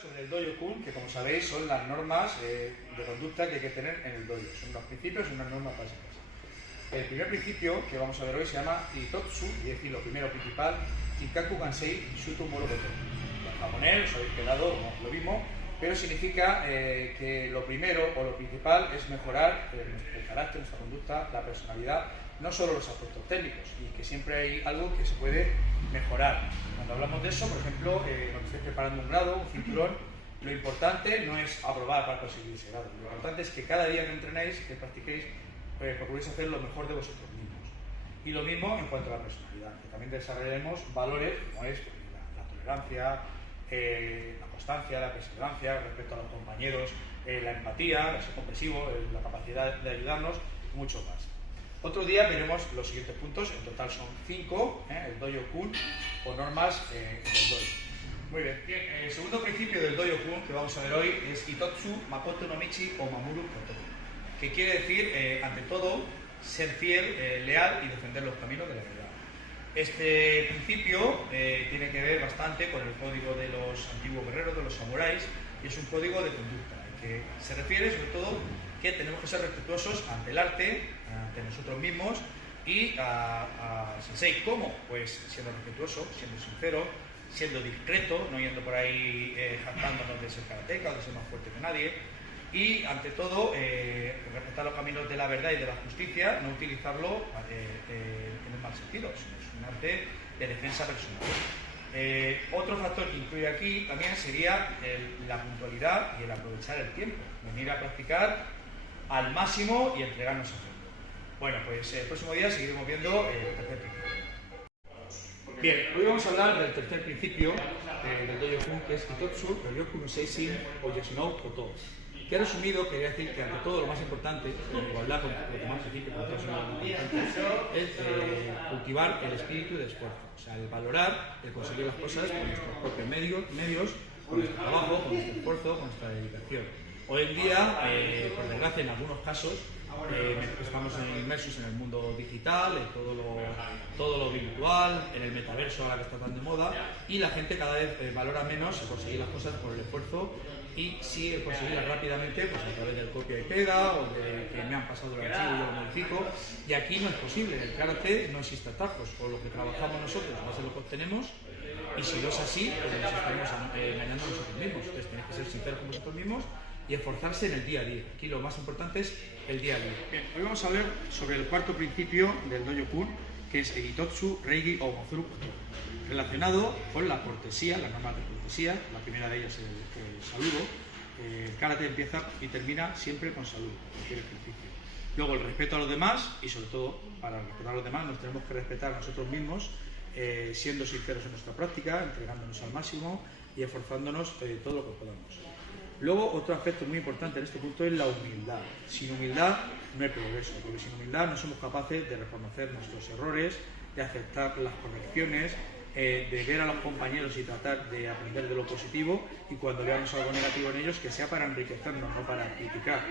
Sobre el dojo kun, que como sabéis son las normas de conducta que hay que tener en el dojo. Son unos principios y unas normas básicas. El primer principio que vamos a ver hoy se llama Itotsu, es decir, lo primero principal, Kinkaku Gansei Shuto Moro Goto. En japonés os habéis quedado lo mismo, pero significa que lo primero o lo principal es mejorar el carácter, nuestra conducta, la personalidad, no solo los aspectos técnicos, y que siempre hay algo que se puede mejorar. Cuando hablamos de eso, por ejemplo, cuando estéis preparando un grado, un cinturón, lo importante no es aprobar para conseguir ese grado, lo importante es que cada día que entrenéis, que practiquéis, procuréis hacer lo mejor de vosotros mismos. Y lo mismo en cuanto a la personalidad, que también desarrollaremos valores como es la tolerancia, la constancia, la perseverancia respecto a los compañeros, la empatía, el ser comprensivo, la capacidad de ayudarnos, mucho más. Otro día veremos los siguientes puntos, en total son 5, el dojo kun o normas del dojo. Muy bien. El segundo principio del dojo kun que vamos a ver hoy es Itotsu Makoto no Michi o Mamuru Koto, que quiere decir, ante todo, ser fiel, leal y defender los caminos de la verdad. Este principio tiene que ver bastante con el código de los antiguos guerreros, de los samuráis, y es un código de conducta, que se refiere sobre todo que tenemos que ser respetuosos ante el arte, ante nosotros mismos y a Sensei. ¿Cómo? Pues siendo respetuoso, siendo sincero, siendo discreto, no yendo por ahí jactándonos de ser karateca o de ser más fuerte que nadie, y ante todo respetar los caminos de la verdad y de la justicia, no utilizarlo en el mal sentido, sino es un arte de defensa personal. Otro factor que incluye aquí también sería la puntualidad y el aprovechar el tiempo, venir a practicar al máximo y entregarnos a hacerlo. Bueno, pues el próximo día seguiremos viendo el tercer principio. Bien, hoy vamos a hablar del tercer principio del dojo kun, que es Itotsu Ryoku no Seishin o Yashinou Koto, que resumido quería decir que ante todo lo más importante, en igualdad con los demás principios, es cultivar el espíritu de esfuerzo, o sea, el valorar, el conseguir las cosas con nuestros propios medios, con nuestro trabajo, con nuestro esfuerzo, con nuestra dedicación. Hoy en día, por desgracia, en algunos casos, estamos inmersos en el mundo digital, en todo lo virtual, en el metaverso ahora que está tan de moda, y la gente cada vez valora menos conseguir las cosas por el esfuerzo y sí conseguirlas rápidamente, pues a través del copia y pega o de que me han pasado el archivo y yo lo modifico, y aquí no es posible. En el karate no existe atajos, por lo que trabajamos nosotros va a ser lo que obtenemos, y si no es así, pues nos estaremos engañando a nosotros mismos. Entonces tenéis que ser sinceros con vosotros mismos y esforzarse en el día a día. Aquí lo más importante es el día a día. Bien, hoy vamos a ver sobre el cuarto principio del dojo kun, que es el Itotsu Reigi o Mozuru Koto, relacionado con la cortesía, las normas de cortesía. La primera de ellas es el saludo. El karate empieza y termina siempre con saludo, cualquier principio. Luego el respeto a los demás, y sobre todo para respetar a los demás nos tenemos que respetar a nosotros mismos, siendo sinceros en nuestra práctica, entregándonos al máximo y esforzándonos todo lo que podamos. Luego, otro aspecto muy importante en este punto es la humildad. Sin humildad no hay progreso, porque sin humildad no somos capaces de reconocer nuestros errores, de aceptar las correcciones, de ver a los compañeros y tratar de aprender de lo positivo, y cuando veamos algo negativo en ellos, que sea para enriquecernos, no para criticar.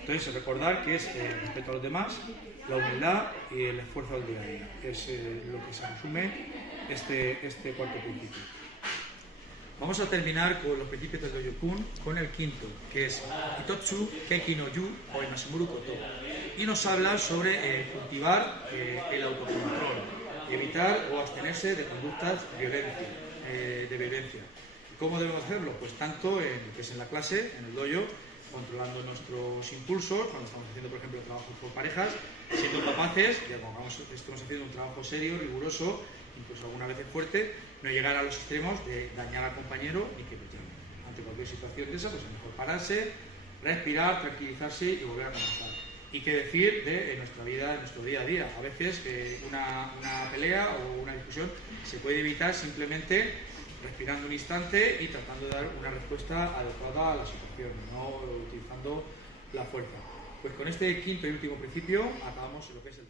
Entonces, recordar que es el respeto a los demás, la humildad y el esfuerzo al día a día. Es lo que se resume este cuarto principio. Vamos a terminar con los principios del dojo kun, con el quinto, que es Itotsu Kenki no Yu o Imasemuru Koto, y nos habla sobre cultivar el autocontrol, evitar o abstenerse de conductas de violencia. ¿Cómo debemos hacerlo? Pues tanto que es en la clase, en el dojo, controlando nuestros impulsos, cuando estamos haciendo, por ejemplo, trabajos por parejas, siendo capaces, ya cuando estamos haciendo un trabajo serio, riguroso, incluso alguna vez fuerte, no llegar a los extremos de dañar al compañero ni que me llame. Ante cualquier situación de esa, pues es mejor pararse, respirar, tranquilizarse y volver a comenzar. Y qué decir de nuestra vida, de nuestro día a día. A veces una pelea o una discusión se puede evitar simplemente respirando un instante y tratando de dar una respuesta adecuada a la situación, no utilizando la fuerza. Pues con este quinto y último principio acabamos lo que es el